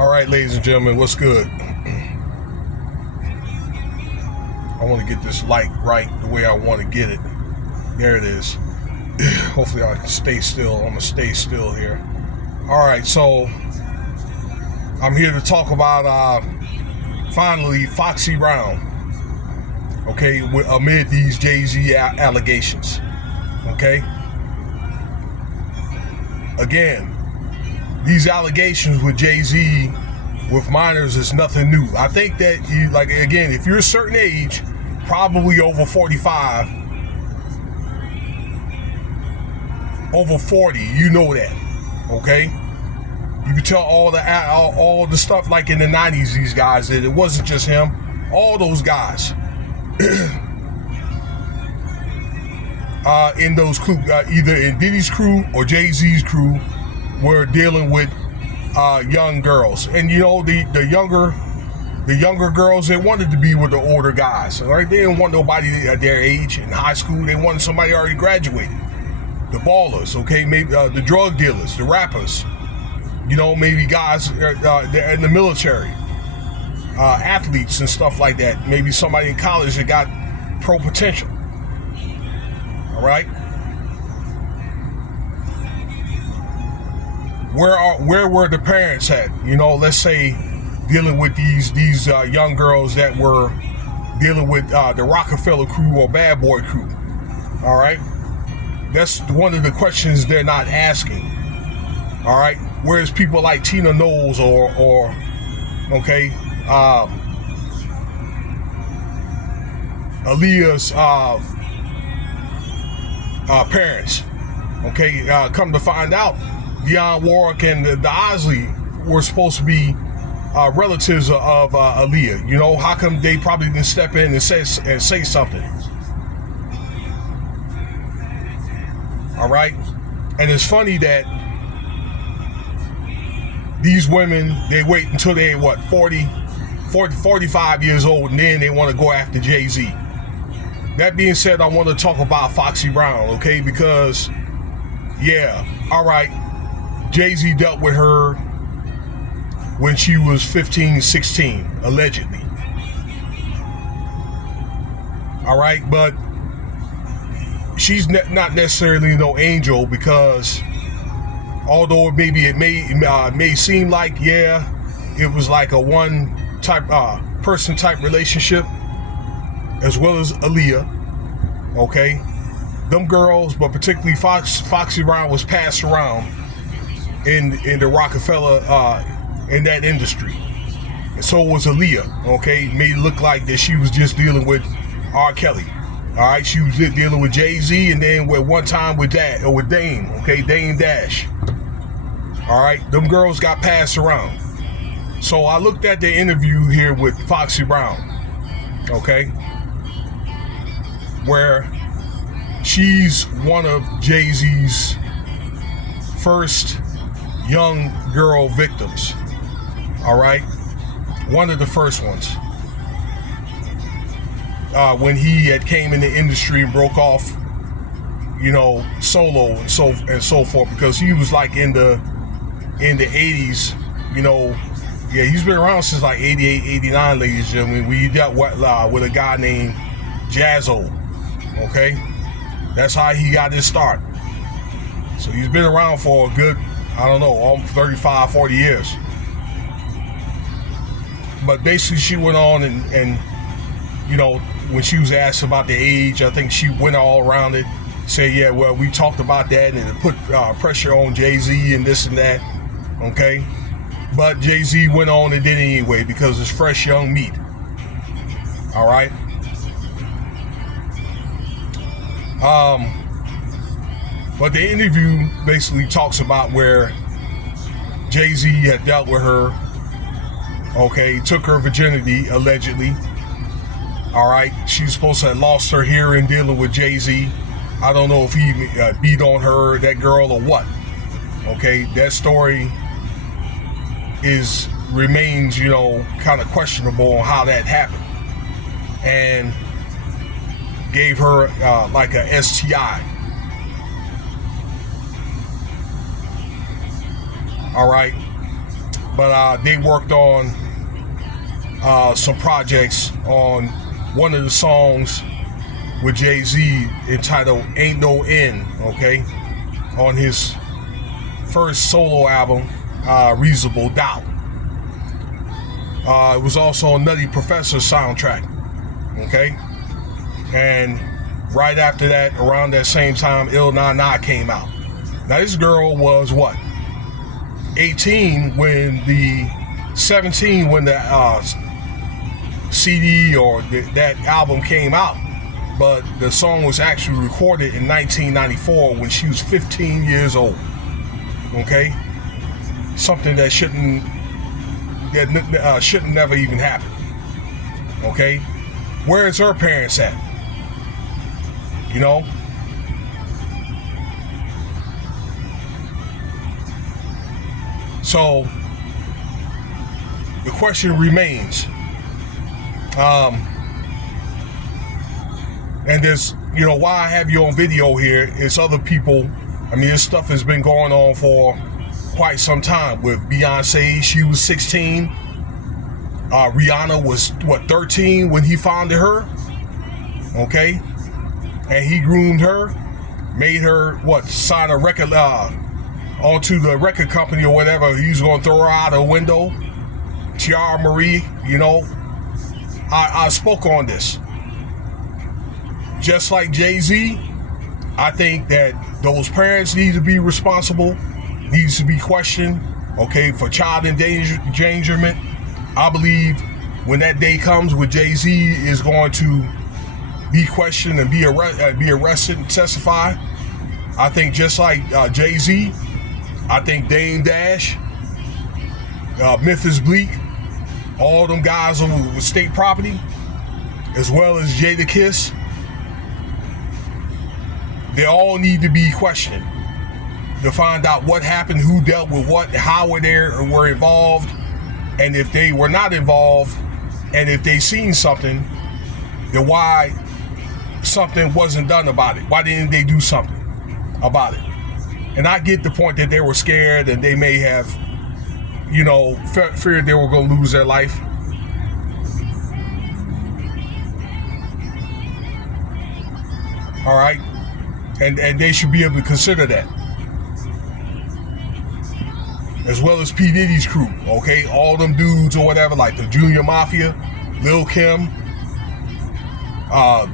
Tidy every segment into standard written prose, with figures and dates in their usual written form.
All right, ladies and gentlemen, what's good? I want to get this light right the way I want to get it. There it is. Hopefully I can stay still. I'm going to stay still here. All right, so I'm here to talk about, finally, Foxy Brown. Okay, amid these JayZ allegations. Okay? Again, these allegations with JayZ with minors is nothing new. I think that, again, if you're a certain age, probably over 45, over 40, you know that, okay? You can tell all the stuff like in the 90s, these guys, that it wasn't just him. All those guys in those crew, either in Diddy's crew or JayZ's crew, were dealing with young girls. And you know, the younger girls, they wanted to be with the older guys, right? They didn't want nobody at their age in high school. They wanted somebody already graduated. The ballers, okay, maybe the drug dealers, the rappers, you know, maybe guys in the military, athletes and stuff like that. Maybe somebody in college that got pro potential. All right. Where were the parents at? You know, let's say dealing with these young girls that were dealing with the Rockefeller crew or Bad Boy crew. All right, that's one of the questions they're not asking. All right, whereas people like Tina Knowles or okay, Aaliyah's parents. Okay, come to find out, Dionne Warwick and the Osley were supposed to be relatives of Aaliyah. You know, how come they probably didn't step in and say something? All right, and it's funny that these women, they wait until they're 45 years old, and then they want to go after JayZ. That being said, I want to talk about Foxy Brown, okay? Because, yeah, all right, JayZ dealt with her when she was 15, 16, allegedly. All right, but she's not necessarily no angel, because although it may seem like, yeah, it was like a one type person type relationship, as well as Aaliyah, okay? Them girls, but particularly Foxy Brown, was passed around in the Rockefeller, in that industry. And so was Aaliyah, okay? It made it look like that she was just dealing with R. Kelly. All right, she was dealing with JayZ, and then with one time with Dame, okay? Dame Dash. All right, them girls got passed around. So I looked at the interview here with Foxy Brown, okay, where she's one of JayZ's first young girl victims. All right, one of the first ones. When he had came in the industry and broke off, you know, solo and so forth, because he was like in the 80s, you know. Yeah, he's been around since like 88, 89, ladies and gentlemen. We dealt with a guy named JayZ, okay? That's how he got his start. So he's been around for a good, I don't know, almost 35, 40 years. But basically she went on and you know, when she was asked about the age, I think she went all around it, said, yeah, well, we talked about that, and it put pressure on JayZ and this and that, okay? But JayZ went on and did it anyway, because it's fresh young meat. All right. But the interview basically talks about where JayZ had dealt with her, okay, took her virginity, allegedly. All right, she's supposed to have lost her hearing dealing with JayZ. I don't know if he beat on her, that girl, or what. Okay, that story remains, you know, kind of questionable on how that happened, and gave her like a STI. All right, but they worked on some projects on one of the songs with JayZ entitled Ain't No End, okay, on his first solo album, Reasonable Doubt. It was also on Nutty Professor's soundtrack, okay, and right after that, around that same time, Ill Nah Nah came out. Now this girl was what, 18 when the 17 when the CD or that album came out, but the song was actually recorded in 1994 when she was 15 years old. Okay, something that shouldn't never even happen. Okay, where is her parents at? You know. So the question remains. And there's, you know, why I have you on video here is other people. I mean, this stuff has been going on for quite some time. With Beyonce, she was 16. Rihanna was, what, 13 when he founded her? Okay. And he groomed her, made her, what, sign a record, onto the record company or whatever. He was going to throw her out a window. Tiara Marie, you know, I spoke on this. Just like JayZ, I think that those parents need to be responsible, needs to be questioned, okay, for child endangerment. I believe when that day comes when JayZ is going to be questioned and be arrested and testify, I think just like JayZ, I think Dame Dash, Memphis Bleak, all them guys with state property, as well as Jadakiss, they all need to be questioned to find out what happened, who dealt with what, how they were involved, and if they were not involved, and if they seen something, then why something wasn't done about it. Why didn't they do something about it? And I get the point that they were scared and they may have, you know, feared they were going to lose their life. All right. And they should be able to consider that. As well as P. Diddy's crew, okay? All them dudes or whatever, like the Junior Mafia, Lil Kim,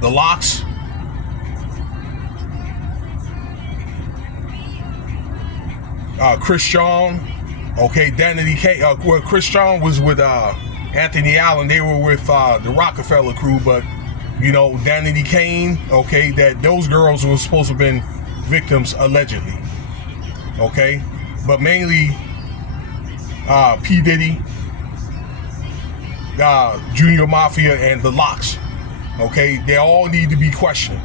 the Locks, Chris Strong, okay, Danity K. Well, Chris Strong was with Anthony Allen. They were with the Rockefeller crew, but you know, Danity Kane, okay, that those girls were supposed to have been victims allegedly, okay, but mainly P. Diddy, Junior Mafia, and the Locks, okay, they all need to be questioned,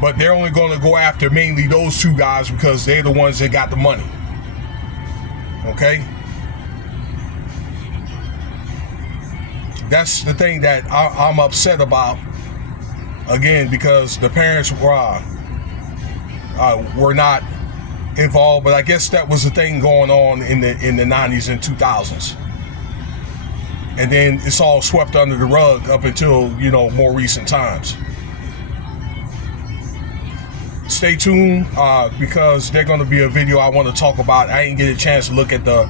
but they're only going to go after mainly those two guys because they're the ones that got the money, okay. That's the thing that I'm upset about. Again, because the parents were not involved, but I guess that was the thing going on in the 90s and 2000s, and then it's all swept under the rug up until, you know, more recent times. Stay tuned because there's going to be a video I want to talk about. I didn't get a chance to look at the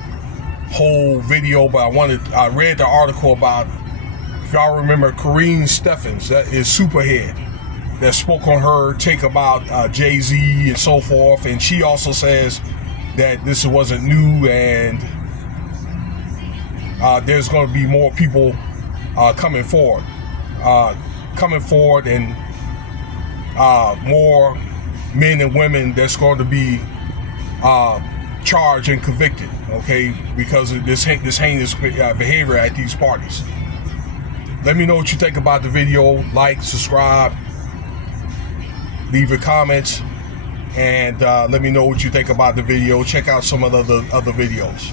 whole video, but I read the article about, if y'all remember, Kareen Steffens, that is Superhead, that spoke on her take about JayZ and so forth, and she also says that this wasn't new, and there's going to be more people coming forward, and more men and women that's going to be charged and convicted, okay, because of this heinous behavior at these parties. Let me know what you think about the video. Like, subscribe, leave your comments, and let me know what you think about the video. Check out some of the other videos.